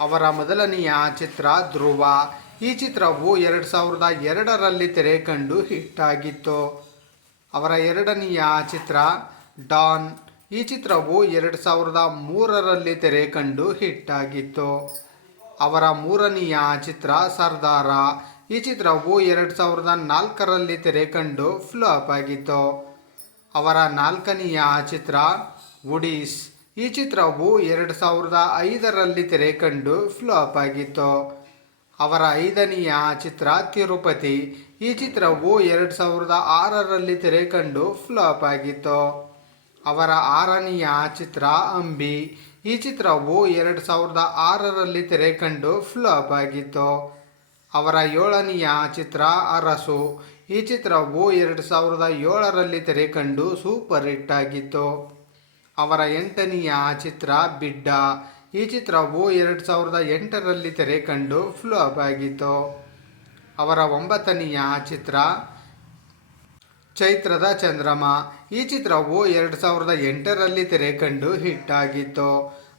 ಅವರ ಮೊದಲನೆಯ ಚಿತ್ರ ಧ್ರುವ. ಈ ಚಿತ್ರವು ಎರಡು ಸಾವಿರದ ಎರಡರಲ್ಲಿ ತೆರೆ ಕಂಡು ಹಿಟ್ ಆಗಿತ್ತು ಅವರ ಎರಡನೆಯ ಚಿತ್ರ ಡಾನ್. ಈ ಚಿತ್ರವು ಎರಡು ಸಾವಿರದ ಮೂರರಲ್ಲಿ ತೆರೆ ಕಂಡು ಹಿಟ್ ಆಗಿತ್ತು ಅವರ ಮೂರನೆಯ ಚಿತ್ರ ಸರ್ದಾರ. ಈ ಚಿತ್ರವು ಎರಡು ಸಾವಿರದ ನಾಲ್ಕರಲ್ಲಿ ತೆರೆ ಕಂಡು ಫ್ಲಾಪ್ ಆಗಿತ್ತು. ಅವರ ನಾಲ್ಕನೆಯ ಚಿತ್ರ ವುಡೀಸ್ ಈ ಚಿತ್ರವು ಎರಡು ಸಾವಿರದ ಐದರಲ್ಲಿ ತೆರೆ ಕಂಡು ಫ್ಲಾಪ್ ಆಗಿತ್ತು. ಅವರ ಐದನೆಯ ಚಿತ್ರ ತಿರುಪತಿ. ಈ ಚಿತ್ರವು ಎರಡು ಸಾವಿರದ ಆರರಲ್ಲಿ ತೆರೆ ಕಂಡು ಫ್ಲಾಪ್ ಆಗಿತ್ತು. ಅವರ ಆರನೆಯ ಚಿತ್ರ ಅಂಬಿ. ಈ ಚಿತ್ರವು ಎರಡು ಸಾವಿರದ ಆರರಲ್ಲಿ ತೆರೆ ಕಂಡು ಫ್ಲಾಪ್ ಆಗಿತ್ತು. ಅವರ ಏಳನೆಯ ಚಿತ್ರ ಅರಸು. ಈ ಚಿತ್ರವು ಎರಡು ಸಾವಿರದ ಏಳರಲ್ಲಿ ತೆರೆ ಕಂಡು ಸೂಪರ್ ಹಿಟ್ ಆಗಿತ್ತು. ಅವರ ಎಂಟನೆಯ ಚಿತ್ರ ಬಿಡ್ಡ. ಈ ಚಿತ್ರವು ಎರಡು ಸಾವಿರದ ಎಂಟರಲ್ಲಿ ತೆರೆ ಕಂಡು ಫ್ಲಾಪ್ ಆಗಿತ್ತು. ಅವರ ಒಂಬತ್ತನೆಯ ಚಿತ್ರ ಚೈತ್ರದ ಚಂದ್ರಮ. ಈ ಚಿತ್ರವು ಎರಡು ಸಾವಿರದ ಎಂಟರಲ್ಲಿ ತೆರೆ ಕಂಡು ಹಿಟ್ ಆಗಿತ್ತು.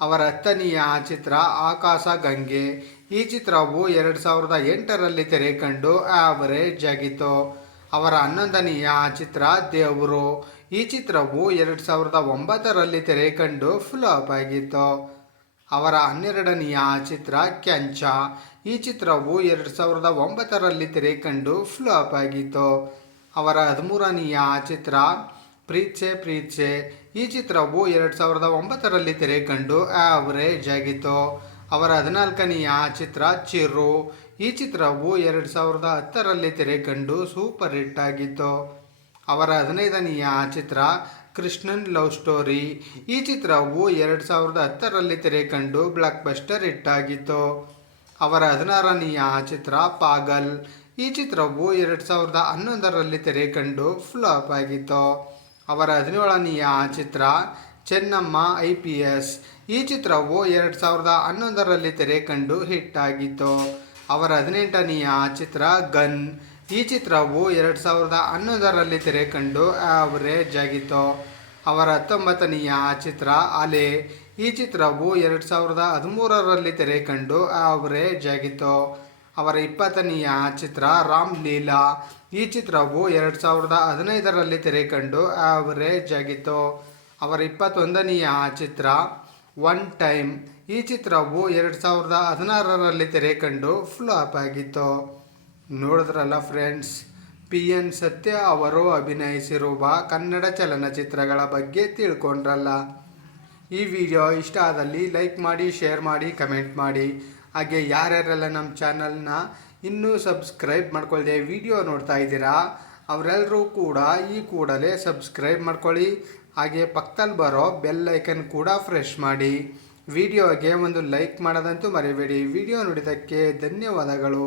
ಅವರ ಹತ್ತನೆಯ ಚಿತ್ರ ಆಕಾಶ ಗಂಗೆ. ಈ ಚಿತ್ರವು ಎರಡು ಸಾವಿರದ ಎಂಟರಲ್ಲಿ ತೆರೆ ಕಂಡು ಆವರೇಜ್ ಆಗಿತ್ತು. ಅವರ ಹನ್ನೊಂದನೆಯ ಚಿತ್ರ ದೇವರು. ಈ ಚಿತ್ರವು ಎರಡು ಸಾವಿರದ ಒಂಬತ್ತರಲ್ಲಿ ತೆರೆ ಕಂಡು ಫ್ಲಾಪ್ ಆಗಿತ್ತು. ಅವರ ಹನ್ನೆರಡನೆಯ ಚಿತ್ರ ಕ್ಯಾಂಚ. ಈ ಚಿತ್ರವು ಎರಡು ಸಾವಿರದ ಒಂಬತ್ತರಲ್ಲಿ ತೆರೆ ಕಂಡು ಫ್ಲಾಪ್ ಆಗಿತ್ತು. ಅವರ ಹದಿಮೂರನೆಯ ಚಿತ್ರ ಪ್ರೀತ್ಸೆ ಪ್ರೀತ್ಸೆ. ಈ ಚಿತ್ರವು ಎರಡು ಸಾವಿರದ ಒಂಬತ್ತರಲ್ಲಿ ತೆರೆ ಕಂಡು ಆವರೇಜ್ ಆಗಿತ್ತು. ಅವರ ಹದಿನಾಲ್ಕನೆಯ ಚಿತ್ರ ಚಿರು ಈ ಚಿತ್ರವು ಎರಡು ಸಾವಿರದ ಹತ್ತರಲ್ಲಿ ತೆರೆ ಕಂಡು ಸೂಪರ್ ಹಿಟ್ ಆಗಿತ್ತು. ಅವರ ಹದಿನೈದನೆಯ ಚಿತ್ರ ಕೃಷ್ಣನ್ ಲವ್ ಸ್ಟೋರಿ. ಈ ಚಿತ್ರವು ಎರಡು ಸಾವಿರದ ಹತ್ತರಲ್ಲಿ ತೆರೆ ಕಂಡು ಬ್ಲಾಕ್ ಬಸ್ಟರ್ ಹಿಟ್ ಆಗಿತ್ತು. ಅವರ ಹದಿನಾರನೆಯ ಚಿತ್ರ ಪಾಗಲ್. ಈ ಚಿತ್ರವು ಎರಡು ಸಾವಿರದ ಹನ್ನೊಂದರಲ್ಲಿ ತೆರೆ ಕಂಡು ಫ್ಲಾಪ್ ಆಗಿತ್ತು. ಅವರ ಹದಿನೇಳನೆಯ ಚಿತ್ರ ಚೆನ್ನಮ್ಮ ಐ ಪಿ ಎಸ್. ಈ ಚಿತ್ರವು ಎರಡು ಸಾವಿರದ ಹನ್ನೊಂದರಲ್ಲಿ ತೆರೆ ಕಂಡು ಹಿಟ್ ಆಗಿತ್ತು ಅವರ ಹದಿನೆಂಟನೆಯ ಚಿತ್ರ ಗನ್. ಈ ಚಿತ್ರವು ಎರಡು ಸಾವಿರದ ಹನ್ನೊಂದರಲ್ಲಿ ತೆರೆ ಕಂಡು ಆವರೇಜ್ ಆಗಿತ್ತು. ಅವರ ಹತ್ತೊಂಬತ್ತನೆಯ ಚಿತ್ರ ಅಲೆ. ಈ ಚಿತ್ರವು ಎರಡು ಸಾವಿರದ ಹದಿಮೂರರಲ್ಲಿ ತೆರೆ ಕಂಡು ಆವರೇಜ್ ಆಗಿತ್ತು. ಅವರ ಇಪ್ಪತ್ತನೆಯ ಚಿತ್ರ ರಾಮ್ ಲೀಲಾ. ಈ ಚಿತ್ರವು ಎರಡು ಸಾವಿರದ ಹದಿನೈದರಲ್ಲಿ ತೆರೆ ಕಂಡು ಆವರೇಜ್ ಆಗಿತ್ತು. ಅವರ ಇಪ್ಪತ್ತೊಂದನೆಯ ಚಿತ್ರ ಒನ್ ಟೈಮ್ ಈ ಚಿತ್ರವು ಎರಡು ಸಾವಿರದ ಹದಿನಾರರಲ್ಲಿ ತೆರೆ ಕಂಡು ಫ್ಲಾಪ್ ಆಗಿತ್ತು. ನೋಡಿದ್ರಲ್ಲ ಫ್ರೆಂಡ್ಸ್ ಪಿ ಎನ್ ಸತ್ಯ ಅವರು ಅಭಿನಯಿಸಿರುವ ಕನ್ನಡ ಚಲನಚಿತ್ರಗಳ ಬಗ್ಗೆ ತಿಳ್ಕೊಂಡ್ರಲ್ಲ. ಈ ವಿಡಿಯೋ ಇಷ್ಟ ಆದಲ್ಲಿ ಲೈಕ್ ಮಾಡಿ ಶೇರ್ ಮಾಡಿ ಕಮೆಂಟ್ ಮಾಡಿ. ಹಾಗೆ ಯಾರ್ಯಾರೆಲ್ಲ ನಮ್ಮ ಚಾನಲ್ನ ಇನ್ನೂ ಸಬ್ಸ್ಕ್ರೈಬ್ ಮಾಡ್ಕೊಳ್ದೆ ವಿಡಿಯೋ ನೋಡ್ತಾ ಇದ್ದೀರಾ ಅವರೆಲ್ಲರೂ ಕೂಡ ಈ ಕೂಡಲೇ ಸಬ್ಸ್ಕ್ರೈಬ್ ಮಾಡ್ಕೊಳ್ಳಿ. ಹಾಗೆ ಪಕ್ಕದಲ್ಲಿ ಬರೋ ಬೆಲ್ ಐಕನ್ ಕೂಡ ಫ್ರೆಶ್ ಮಾಡಿ. ವಿಡಿಯೋಗೆ ಒಂದು ಲೈಕ್ ಮಾಡೋದಂತೂ ಮರಿಬೇಡಿ. ವಿಡಿಯೋ ನೋಡಿದ್ದಕ್ಕೆ ಧನ್ಯವಾದಗಳು.